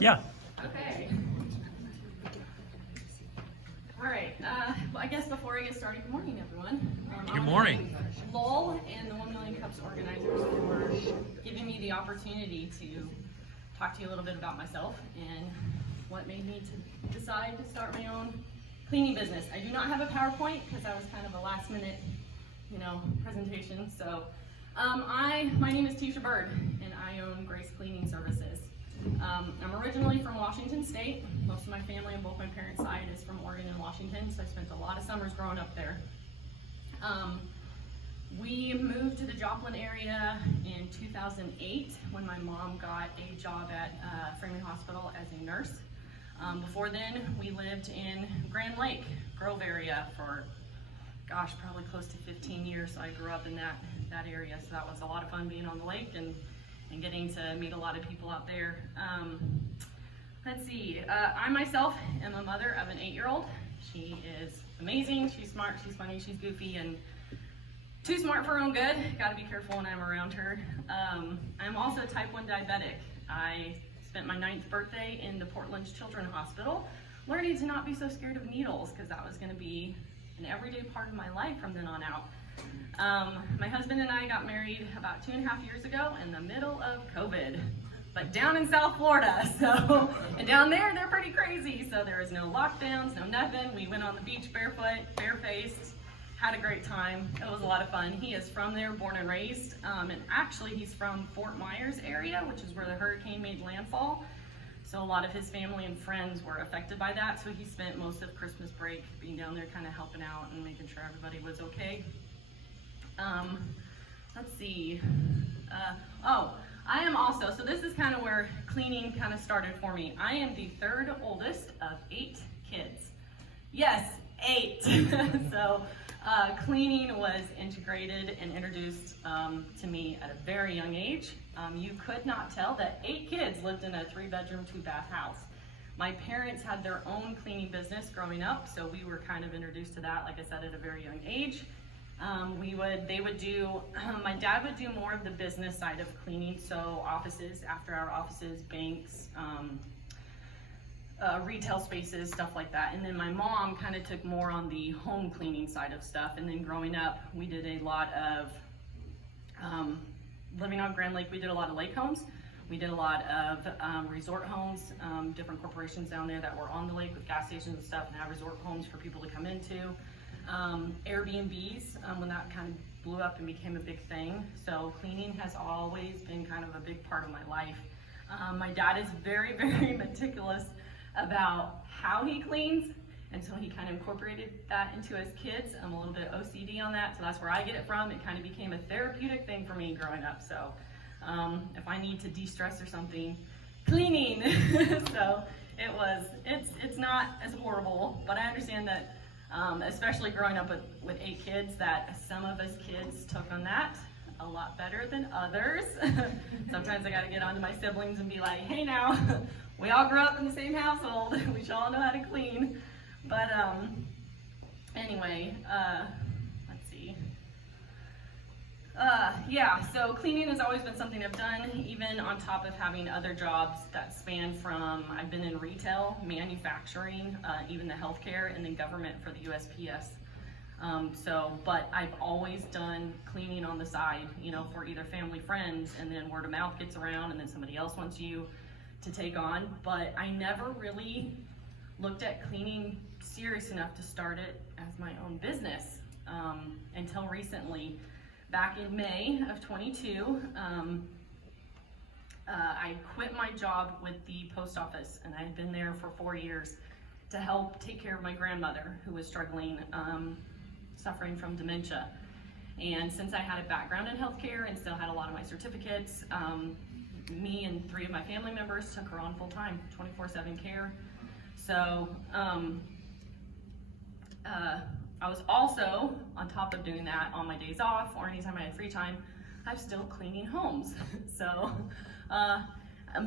Yeah. Okay. All right. Well, I guess before I get started, good morning, everyone. Good morning. Lowell and the 1 Million Cups organizers for giving me the opportunity to talk to you a little bit about myself and what made me to decide to start my own cleaning business. I do not have a PowerPoint because that was kind of a last minute, presentation. So my name is Tisha Bird and I own Grace Cleaning Services. I'm originally from Washington State. Most of my family on both my parents' side is from Oregon and Washington, so I spent a lot of summers growing up there. We moved to the Joplin area in 2008 when my mom got a job at Freeman Hospital as a nurse. Before then, we lived in Grand Lake, Grove area for, probably close to 15 years. So I grew up in that area, so that was a lot of fun being on the lake and getting to meet a lot of people out there. Let's see, I myself am a mother of an 8-year-old. She is amazing, she's smart, she's funny, she's goofy, and too smart for her own good. Gotta be careful when I'm around her. I'm also type 1 diabetic. I spent my 9th birthday in the Portland Children's Hospital, learning to not be so scared of needles, because that was gonna be an everyday part of my life from then on out. My husband and I got married about 2.5 years ago in the middle of COVID, but down in South Florida. So, and down there, they're pretty crazy. So there was no lockdowns, no nothing. We went on the beach barefoot, barefaced, had a great time. It was a lot of fun. He is from there, born and raised. And actually he's from Fort Myers area, which is where the hurricane made landfall. So a lot of his family and friends were affected by that. So he spent most of Christmas break being down there kind of helping out and making sure everybody was okay. Let's see. I am also, so this is kind of where cleaning kind of started for me. I am the 3rd oldest of 8 kids. Yes, 8. So cleaning was integrated and introduced to me at a very young age. You could not tell that 8 kids lived in a 3-bedroom, 2-bath house. My parents had their own cleaning business growing up, so we were kind of introduced to that, like I said, at a very young age. My dad would do more of the business side of cleaning, so offices, after-hour offices, banks, retail spaces, stuff like that. And then my mom kind of took more on the home cleaning side of stuff. And then growing up, we did a lot of, living on Grand Lake, we did a lot of lake homes. We did a lot of resort homes, different corporations down there that were on the lake with gas stations and stuff, and had resort homes for people to come into. Airbnbs, when that kind of blew up and became a big thing. So cleaning has always been kind of a big part of my life. My dad is very, very meticulous about how he cleans, and so he kind of incorporated that into his kids. I'm a little bit OCD on that, so that's where I get it from. It kind of became a therapeutic thing for me growing up. So if I need to de-stress or something, cleaning. So it's not as horrible, but I understand that especially growing up with 8 kids, that some of us kids took on that a lot better than others. Sometimes I gotta get onto my siblings and be like, hey now, we all grew up in the same household. We should all know how to clean. But anyway, let's see. Yeah, so cleaning has always been something I've done, even on top of having other jobs that span from, I've been in retail, manufacturing, even the healthcare, and then government for the USPS. But I've always done cleaning on the side, for either family, friends, and then word of mouth gets around, and then somebody else wants you to take on. But I never really looked at cleaning serious enough to start it as my own business until recently. Back in May of 22, I quit my job with the post office, and I had been there for 4 years to help take care of my grandmother who was struggling, suffering from dementia. And since I had a background in healthcare and still had a lot of my certificates, me and 3 of my family members took her on full time, 24/7 care. So I was also, on top of doing that, on my days off or anytime I had free time, I'm still cleaning homes. So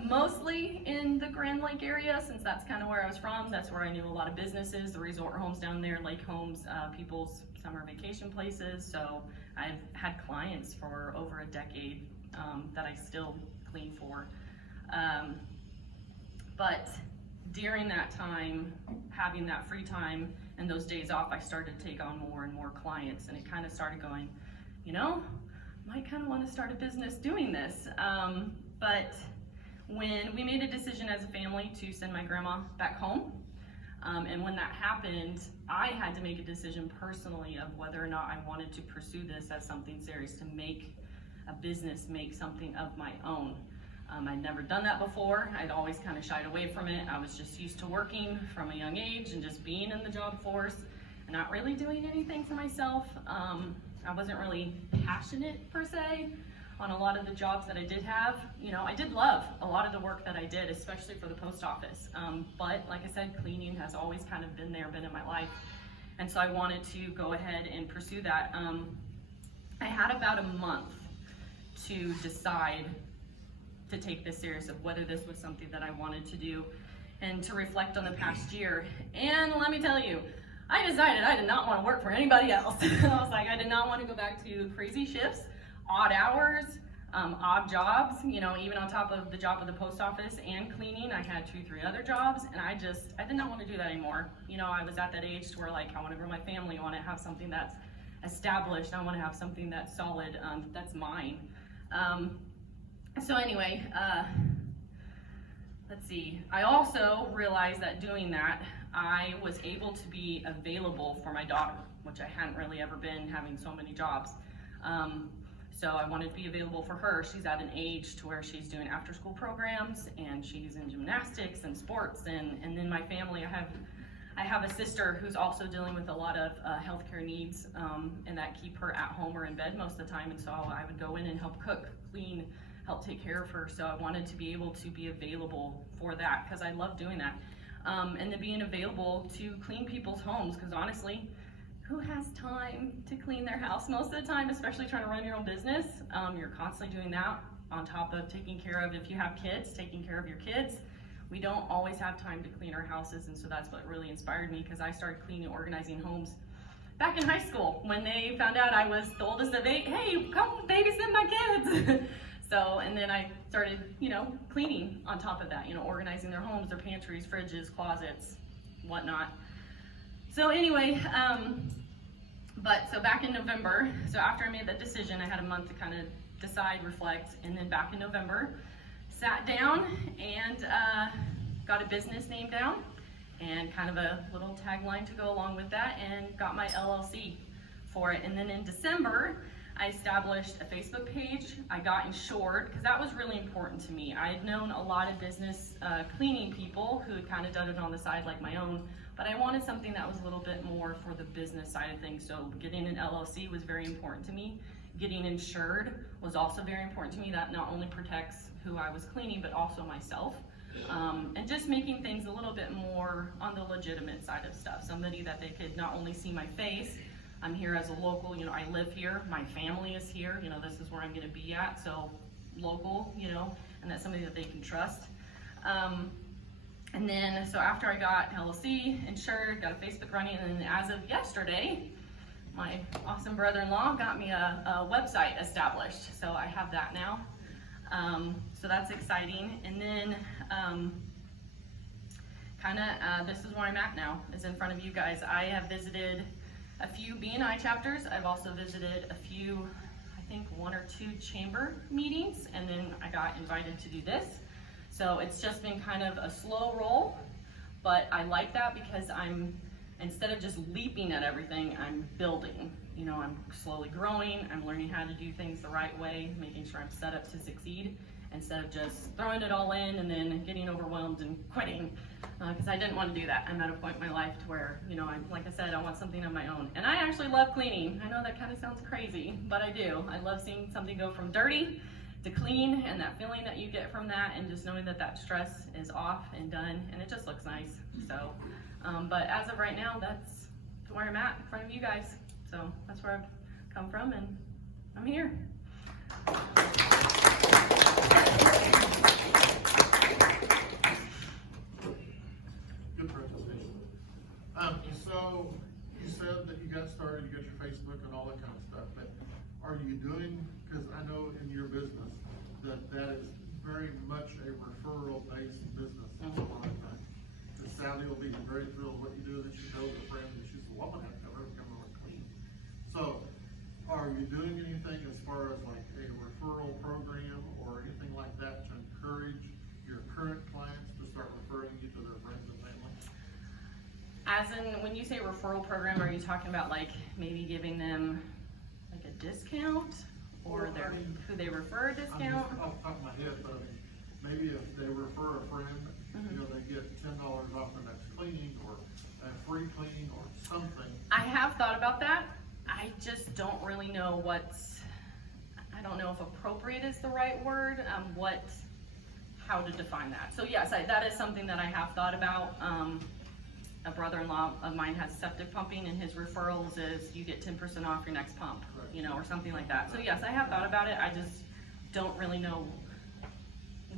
mostly in the Grand Lake area, since that's kind of where I was from. That's where I knew a lot of businesses, the resort homes down there, lake homes, people's summer vacation places. So I've had clients for over a decade that I still clean for. But during that time, having that free time and those days off, I started to take on more and more clients, and it kind of started going, you know, might kind of want to start a business doing this. But when we made a decision as a family to send my grandma back home, and when that happened, I had to make a decision personally of whether or not I wanted to pursue this as something serious, to make a business, make something of my own. I'd never done that before. I'd always kind of shied away from it. I was just used to working from a young age and just being in the job force and not really doing anything for myself. I wasn't really passionate per se on a lot of the jobs that I did have. You know, I did love a lot of the work that I did, especially for the post office. But like I said, cleaning has always kind of been in my life. And so I wanted to go ahead and pursue that. I had about a month to decide to take this serious, of whether this was something that I wanted to do, and to reflect on the past year. And let me tell you, I decided I did not want to work for anybody else. I was like, I did not want to go back to crazy shifts, odd hours, odd jobs. You know, even on top of the job at the post office and cleaning, I had 2-3 other jobs, and I did not want to do that anymore. You know, I was at that age to where, like, I want to grow my family, I want to have something that's established, I want to have something that's solid, that's mine. So anyway, let's see. I also realized that doing that, I was able to be available for my daughter, which I hadn't really ever been, having so many jobs. So I wanted to be available for her. She's at an age to where she's doing after school programs, and she's in gymnastics and sports, and then my family, I have a sister who's also dealing with a lot of healthcare needs, and that keep her at home or in bed most of the time, and so I would go in and help cook, clean, help take care of her. So I wanted to be able to be available for that, because I love doing that. And then being available to clean people's homes, because honestly, who has time to clean their house most of the time, especially trying to run your own business? You're constantly doing that on top of taking care of, if you have kids, taking care of your kids. We don't always have time to clean our houses, and so that's what really inspired me, because I started cleaning, organizing homes back in high school. When they found out I was the oldest of 8, hey, come babysit my kids. So, and then I started, you know, cleaning on top of that, you know, organizing their homes, their pantries, fridges, closets, whatnot. So anyway, so back in November, so after I made that decision, I had a month to kind of decide, reflect, and then back in November, sat down and got a business name down and kind of a little tagline to go along with that, and got my LLC for it. And then in December, I established a Facebook page. I got insured, because that was really important to me. I had known a lot of business cleaning people who had kind of done it on the side like my own, but I wanted something that was a little bit more for the business side of things. So getting an LLC was very important to me. Getting insured was also very important to me. That not only protects who I was cleaning, but also myself. And just making things a little bit more on the legitimate side of stuff. Somebody that they could not only see my face, I'm here as a local, you know, I live here, my family is here, you know, this is where I'm gonna be at, so local, you know, and that's somebody that they can trust. And then, so after I got LLC, insured, got a Facebook running, and then as of yesterday, my awesome brother-in-law got me a website established, so I have that now. So that's exciting. And then, this is where I'm at now, is in front of you guys. I have visited a few BNI chapters. I've also visited a few, I think 1 or 2 chamber meetings, and then I got invited to do this. So it's just been kind of a slow roll, but I like that, because instead of just leaping at everything, I'm building. You know, I'm slowly growing, I'm learning how to do things the right way, making sure I'm set up to succeed, instead of just throwing it all in and then getting overwhelmed and quitting, because I didn't want to do that. I'm at a point in my life to where, you know, like I said, I want something of my own. And I actually love cleaning. I know that kind of sounds crazy, but I do. I love seeing something go from dirty to clean, and that feeling that you get from that, and just knowing that that stress is off and done, and it just looks nice. So, but as of right now, that's where I'm at in front of you guys. So that's where I've come from, and I'm here. Good presentation. So you said that you got started, you got your Facebook and all that kind of stuff, but are you doing, because I know in your business that is very much a referral-based business a lot of times. And Sally will be very thrilled what you do, that she knows a friend, and she's, well, I'm gonna have to have her come over and clean. So, are you doing anything as far as like a referral program or anything like that to encourage your current clients to start referring you to their friends and family? As in, when you say referral program, are you talking about like maybe giving them like a discount? Or Well, their, I mean, who they refer a I'm discount? just off the top of my head, but I mean, maybe if they refer a friend, you know, they get $10 off their next cleaning, or a free cleaning, or something. I have thought about that. I just don't really know I don't know if appropriate is the right word, how to define that. So yes, that is something that I have thought about. A brother-in-law of mine has septic pumping, and his referrals is you get 10% off your next pump, you know, or something like that. So yes, I have thought about it. I just don't really know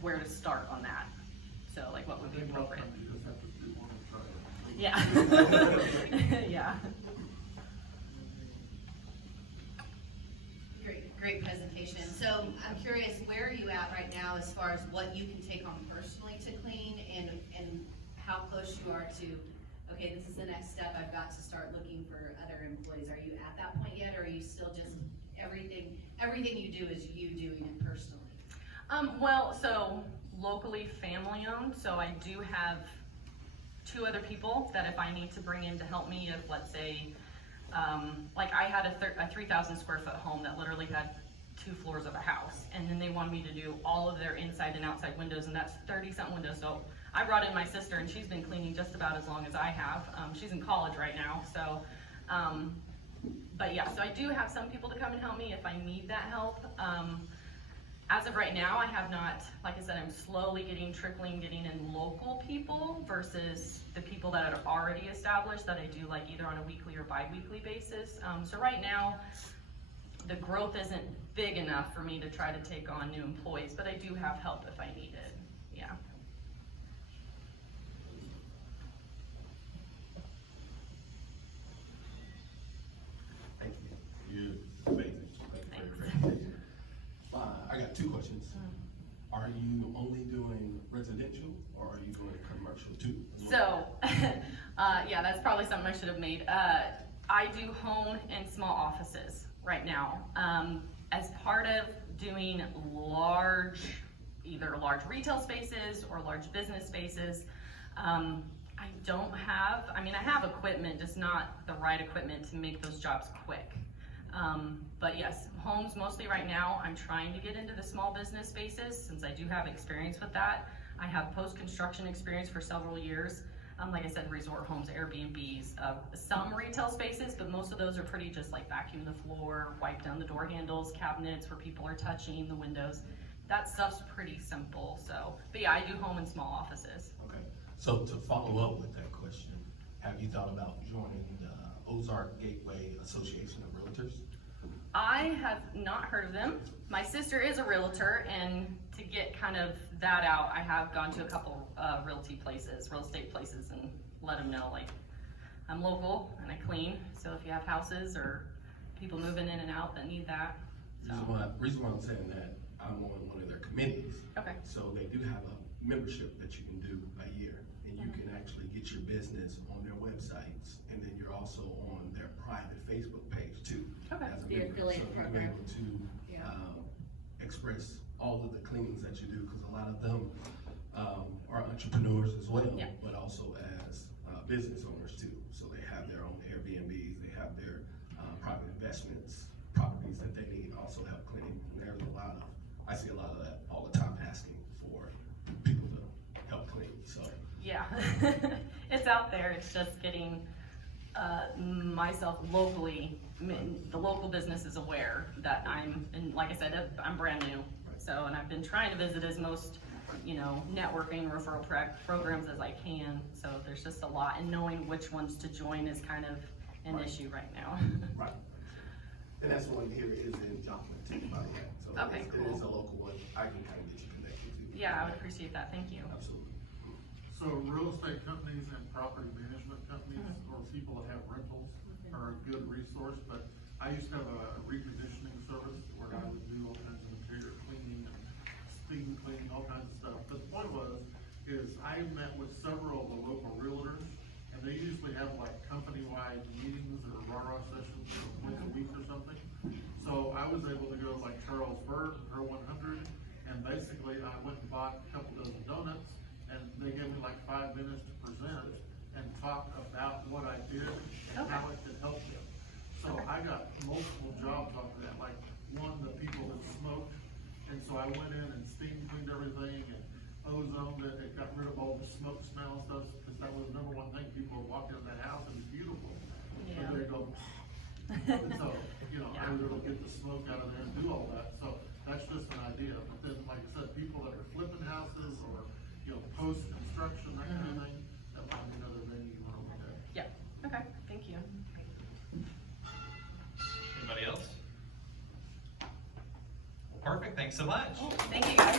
where to start on that. So like what would be appropriate. You just have to do one and try it. Yeah. Yeah. Great presentation. So I'm curious, where are you at right now as far as what you can take on personally to clean, and how close you are to, okay, this is the next step, I've got to start looking for other employees. Are you at that point yet, or are you still just everything you do is you doing it personally? Well, so locally family owned, so I do have 2 other people that if I need to bring in to help me, if let's say, like I had a 3,000 square foot home that literally had 2 floors of a house, and then they wanted me to do all of their inside and outside windows, and that's 30-something windows. So I brought in my sister, and she's been cleaning just about as long as I have. She's in college right now, so, but yeah, so I do have some people to come and help me if I need that help. As of right now, I have not, like I said, I'm slowly getting in local people versus the people that are already established that I do like either on a weekly or bi-weekly basis. So right now, the growth isn't big enough for me to try to take on new employees, but I do have help if I need it, yeah. Thank you. You're amazing. Thank you for your presentation. I got 2 questions. Are you only doing residential, or are you doing commercial too? So, yeah, that's probably something I should have made. I do home and small offices right now. As part of doing either large retail spaces or large business spaces, I have equipment, just not the right equipment to make those jobs quick. But yes, homes mostly right now. I'm trying to get into the small business spaces since I do have experience with that. I have post-construction experience for several years. Like I said, resort homes, Airbnbs, some retail spaces, but most of those are pretty just like vacuum the floor, wipe down the door handles, cabinets where people are touching the windows. That stuff's pretty simple, so, but yeah, I do home and small offices. Okay. So to follow up with that question, have you thought about joining the Ozark Gateway Association of Realtors? I have not heard of them. My sister is a realtor, and to get kind of that out, I have gone to a couple real estate places, and let them know, like, I'm local and I clean, so if you have houses or people moving in and out that need that. So. Reason why I'm saying that, I'm on one of their committees. Okay. So they do have a membership that you can do a year, and you can actually get your business on their websites, and then you're also on their private Facebook page too. Okay. As a The member. affiliate So you're program. able to Yeah. express all of the cleanings that you do, because a lot of them are entrepreneurs as well, Yeah. but also as business owners too. So they have their own Airbnbs, they have their private investments, properties that they need also help cleaning. And there's I see a lot of that all the time, asking for people to help clean, so. Yeah, it's out there. It's just getting myself locally, the local business is aware that and like I said, I'm brand new. So, and I've been trying to visit as most, networking referral programs as I can. So there's just a lot, and knowing which ones to join is kind of an issue right now. Right. And that's one here is in Joplin too, by the way. So Okay, it cool. is a local one. I can kind of get you connected to. Yeah, I would appreciate that. Thank you. Absolutely. So real estate companies and property management companies, or people that have rentals, are a good resource, but I used to have a reconditioning service where I would do all kinds of interior cleaning and steam cleaning, all is I met with several of the local realtors, and they usually have like company-wide meetings or rah-rah sessions once a week or something. So I was able to go to like Charles Bird, her 100, and basically I went and bought a couple dozen donuts, and they gave me like 5 minutes to present and talk about what I did and how it could help them. So I got multiple jobs off of that, like one, the people that smoked, and so I went in and steam cleaned everything and ozoned it, it got rid of all the smoke smell and stuff, because that was the number one thing, people would walk into that house and it's beautiful. Yeah. But they go, and so, you know, I Yeah. was able to get the smoke out of there and do all that, so that's just an idea. But then, like I said, people that are flipping houses or, you know, post-construction, that kind of thing, that might be another venue you wanna look at. Yeah, okay, thank you. Anybody else? Well, perfect, thanks so much. Thank you, guys.